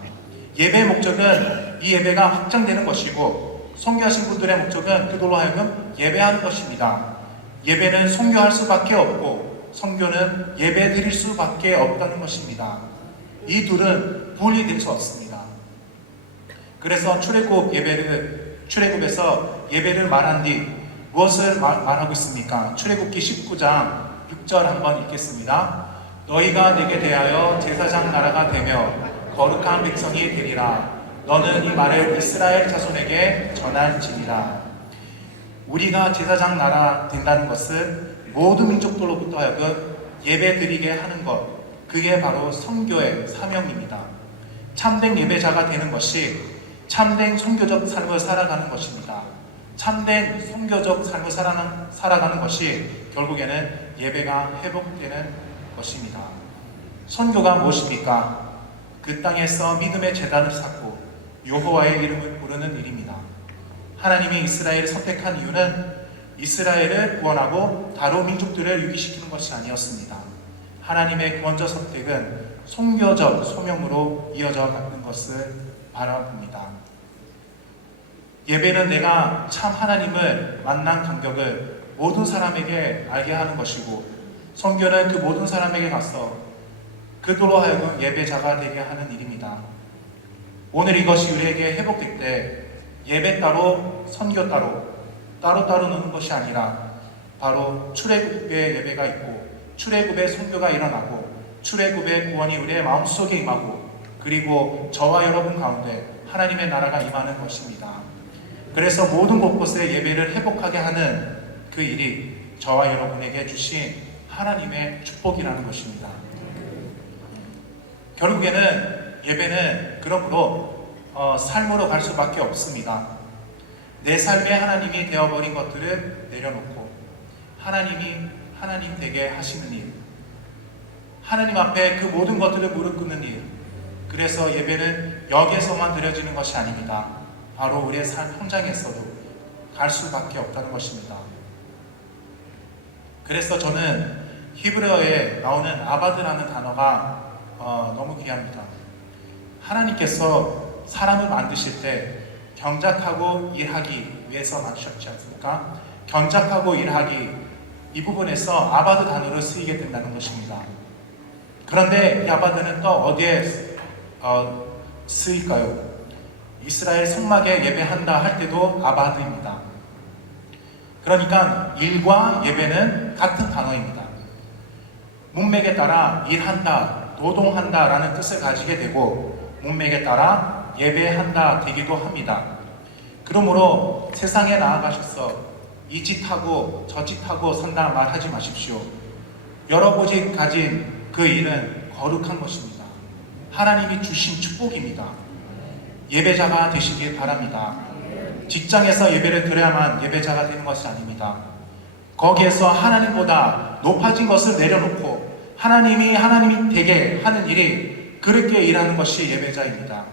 예배의 목적은 이 예배가 확장되는 것이고, 선교하신 분들의 목적은 그들로 하여금 예배하는 것입니다. 예배는 선교할 수밖에 없고 선교는 예배 드릴 수밖에 없다는 것입니다. 이 둘은 분리될 수 없습니다. 그래서 출애굽에서 예배를 말한 뒤 무엇을 말하고 있습니까? 출애굽기 19장 6절 한번 읽겠습니다. 너희가 내게 대하여 제사장 나라가 되며 거룩한 백성이 되리라. 너는 이 말을 이스라엘 자손에게 전할지니라. 우리가 제사장 나라 된다는 것은 모든 민족들로부터 하여금 예배 드리게 하는 것, 그게 바로 선교의 사명입니다. 참된 예배자가 되는 것이 참된 선교적 삶을 살아가는 것입니다. 참된 선교적 삶을 살아가는 것이 결국에는 예배가 회복되는 것입니다. 선교가 무엇입니까? 그 땅에서 믿음의 제단을 쌓고 여호와의 이름을 부르는 일입니다. 하나님이 이스라엘을 선택한 이유는 이스라엘을 구원하고 다른 민족들을 유기시키는 것이 아니었습니다. 하나님의 구원적 선택은 선교적 소명으로 이어져 가는 것을 바라봅니다. 예배는 내가 참 하나님을 만난 감격을 모든 사람에게 알게 하는 것이고, 선교는 그 모든 사람에게 가서 그들로 하여금 예배자가 되게 하는 일입니다. 오늘 이것이 우리에게 회복될 때 예배 따로 선교 따로 노는 것이 아니라 바로 출애굽의 예배가 있고 출애굽의 선교가 일어나고 출애굽의 구원이 우리의 마음속에 임하고 그리고 저와 여러분 가운데 하나님의 나라가 임하는 것입니다. 그래서 모든 곳곳에 예배를 회복하게 하는 그 일이 저와 여러분에게 주신 하나님의 축복이라는 것입니다. 결국에는 예배는 그러므로 삶으로 갈 수밖에 없습니다. 내 삶에 하나님이 되어버린 것들을 내려놓고 하나님이 하나님 되게 하시는 일, 하나님 앞에 그 모든 것들을 무릎 꿇는 일. 그래서 예배는 여기에서만 드려지는 것이 아닙니다. 바로 우리의 삶 현장에서도 갈 수밖에 없다는 것입니다. 그래서 저는 히브리어에 나오는 아바드라는 단어가 너무 귀합니다. 하나님께서 사람을 만드실 때 경작하고 일하기 위해서 만드셨지 않습니까? 경작하고 일하기, 이 부분에서 아바드 단어를 쓰이게 된다는 것입니다. 그런데 이 아바드는 또 어디에 쓰일까요? 이스라엘 성막에 예배한다 할 때도 아바드입니다. 그러니까 일과 예배는 같은 단어입니다. 문맥에 따라 일한다, 노동한다 라는 뜻을 가지게 되고 문맥에 따라 예배한다 되기도 합니다. 그러므로 세상에 나아가셔서 이 짓하고 저 짓하고 산다 말하지 마십시오. 여러분이 가진 그 일은 거룩한 것입니다. 하나님이 주신 축복입니다. 예배자가 되시길 바랍니다. 직장에서 예배를 드려야만 예배자가 되는 것이 아닙니다. 거기에서 하나님보다 높아진 것을 내려놓고 하나님이 되게 하는 일이 그렇게 일하는 것이 예배자입니다.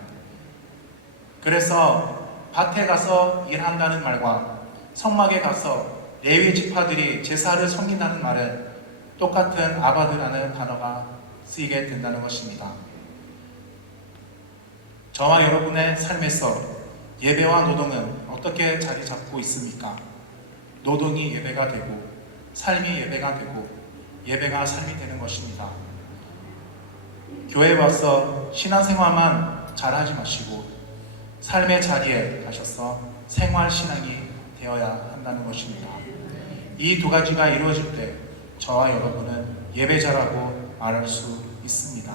그래서 밭에 가서 일한다는 말과 성막에 가서 레위 지파들이 제사를 섬긴다는 말은 똑같은 아바드라는 단어가 쓰이게 된다는 것입니다. 저와 여러분의 삶에서 예배와 노동은 어떻게 자리 잡고 있습니까? 노동이 예배가 되고 삶이 예배가 되고 예배가 삶이 되는 것입니다. 교회에 와서 신앙생활만 잘하지 마시고 삶의 자리에 가셔서 생활신앙이 되어야 한다는 것입니다. 이 두 가지가 이루어질 때 저와 여러분은 예배자라고 말할 수 있습니다.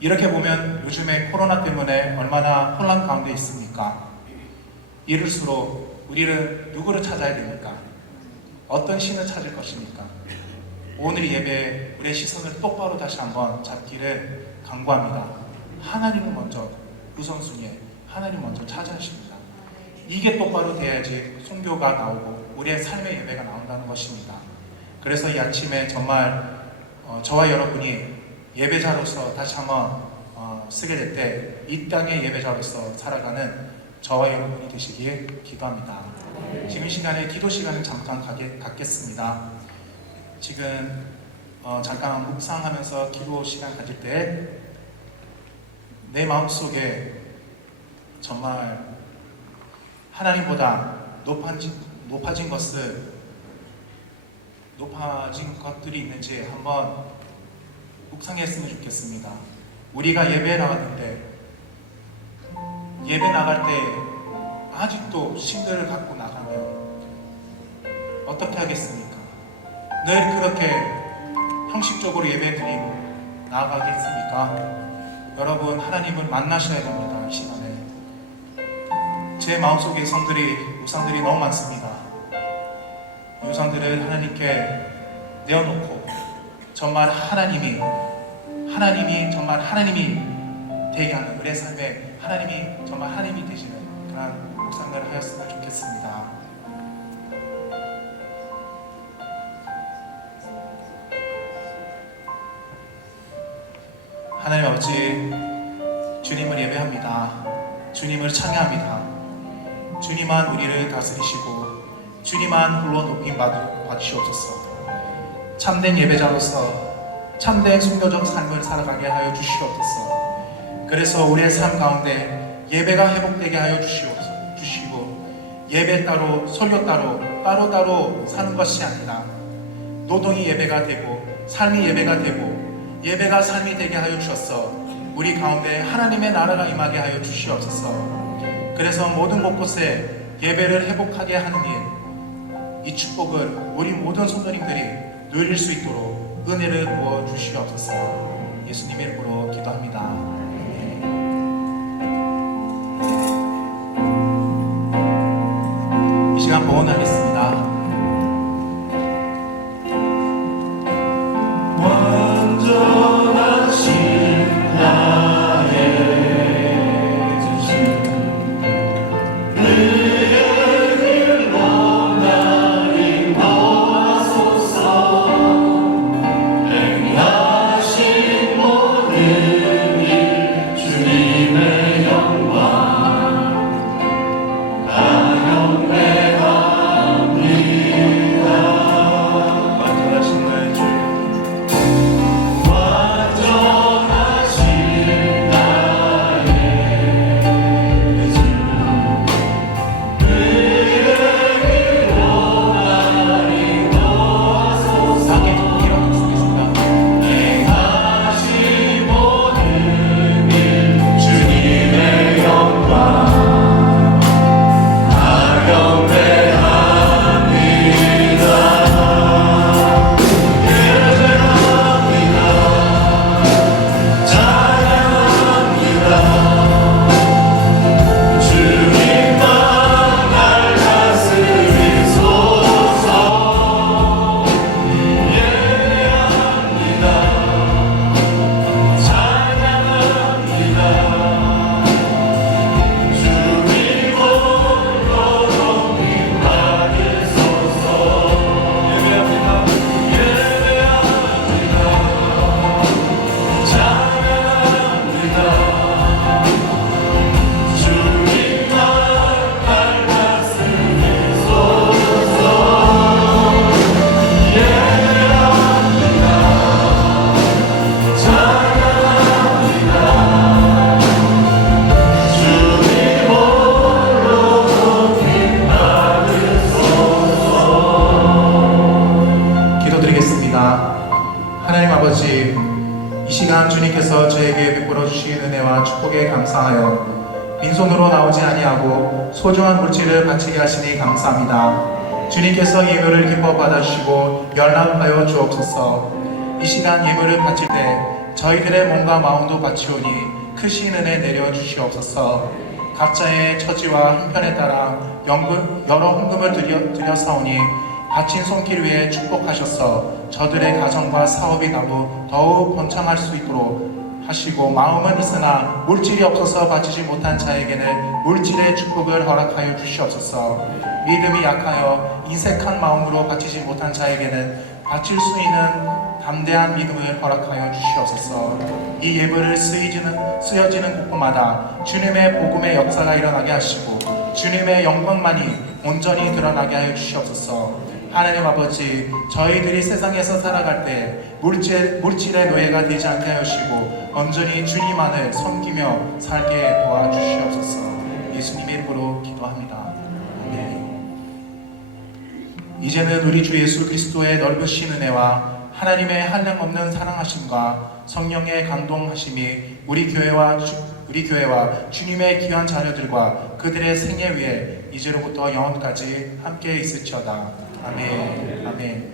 이렇게 보면 요즘에 코로나 때문에 얼마나 혼란 가운데 있습니까? 이럴수록 우리는 누구를 찾아야 됩니까? 어떤 신을 찾을 것입니까? 오늘 예배에 우리의 시선을 똑바로 다시 한번 잡기를 간구합니다. 하나님을 먼저 우선순위에 하나님 먼저 찾아주십니다. 이게 똑바로 돼야지 선교가 나오고 우리의 삶의 예배가 나온다는 것입니다. 그래서 이 아침에 정말 저와 여러분이 예배자로서 다시 한번 쓰게 될 때 이 땅의 예배자로서 살아가는 저와 여러분이 되시길 기도합니다. 지금 시간에 기도 시간을 잠깐 갖겠습니다. 지금 잠깐 묵상하면서 기도 시간 가질 때 내 마음속에 정말 하나님보다 높아진 것들이 있는지 한번 묵상했으면 좋겠습니다. 우리가 예배 나갈 때 아직도 신들을 갖고 나가면 어떻게 하겠습니까? 늘 그렇게 형식적으로 예배 드리고 나아가겠습니까? 여러분, 하나님을 만나셔야 됩니다. 이 시간에 제 마음속에 우상들이 너무 많습니다. 이 우상들을 하나님께 내어놓고 정말 하나님이 정말 하나님이 되게 하는 우리의 삶에 하나님이 정말 하나님이 되시는 그런 묵상을 하였으면 좋겠습니다. 하나님 아버지, 주님을 예배합니다. 주님을 찬양합니다. 주님만 우리를 다스리시고 주님만 홀로 높임 받으시옵소서. 참된 예배자로서 참된 순교적 삶을 살아가게 하여 주시옵소서. 그래서 우리의 삶 가운데 예배가 회복되게 하여 주시고 예배 따로 설교 따로 사는 것이 아니라 노동이 예배가 되고 삶이 예배가 되고 예배가 삶이 되게 하여 주셔서 우리 가운데 하나님의 나라가 임하게 하여 주시옵소서. 그래서 모든 곳곳에 예배를 회복하게 하는 이 축복을 우리 모든 성도님들이 누릴 수 있도록 은혜를 부어 주시옵소서. 예수님의 이름으로 기도합니다. 이 시간 보온하겠습니다. 하나님 아버지, 이 시간 주님께서 저에게 베풀어 주신 은혜와 축복에 감사하여 빈손으로 나오지 아니하고 소중한 물질을 바치게 하시니 감사합니다. 주님께서 예물을 기뻐 받아주시고 연락하여 주옵소서. 이 시간 예물을 바칠 때 저희들의 몸과 마음도 바치오니 크신 은혜 내려 주시옵소서. 각자의 처지와 형편에 따라 여러 헌금을 드려 사오니 바친 손길 위에 축복하셔서 저들의 가정과 사업이 더욱 번창할 수 있도록 하시고, 마음은 있으나 물질이 없어서 바치지 못한 자에게는 물질의 축복을 허락하여 주시옵소서. 믿음이 약하여 인색한 마음으로 바치지 못한 자에게는 바칠 수 있는 담대한 믿음을 허락하여 주시옵소서. 이 예물을 쓰여지는 곳곳마다 주님의 복음의 역사가 일어나게 하시고 주님의 영광만이 온전히 드러나게 하여 주시옵소서. 하나님 아버지, 저희들이 세상에서 살아갈 때 물질의 노예가 되지 않게 하시고 온전히 주님만을 섬기며 살게 도와주시옵소서. 예수님의 이름으로 기도합니다. 아멘. 이제는 우리 주 예수 그리스도의 넓으신 은혜와 하나님의 한량없는 사랑하심과 성령의 감동하심이 우리 교회와 주님의 귀한 자녀들과 그들의 생애 위에 이제로부터 영원까지 함께 있을지어다. 아멘. 아멘.